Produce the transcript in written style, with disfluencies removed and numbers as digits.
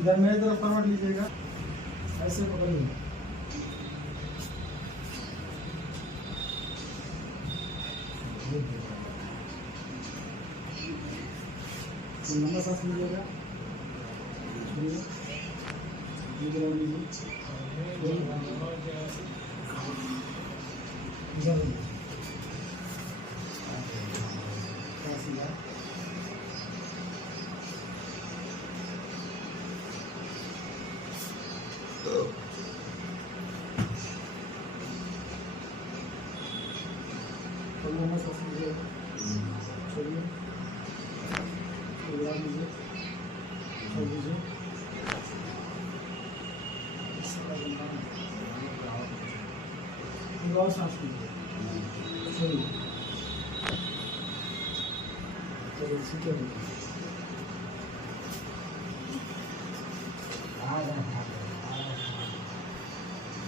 इधर मेरी तरफ फॉरवर्ड लीजिएगा, ऐसे पकड़िए। लंबा सांस लीजिएगा, और सांस लीजिए, छोड़िए, तो सीखे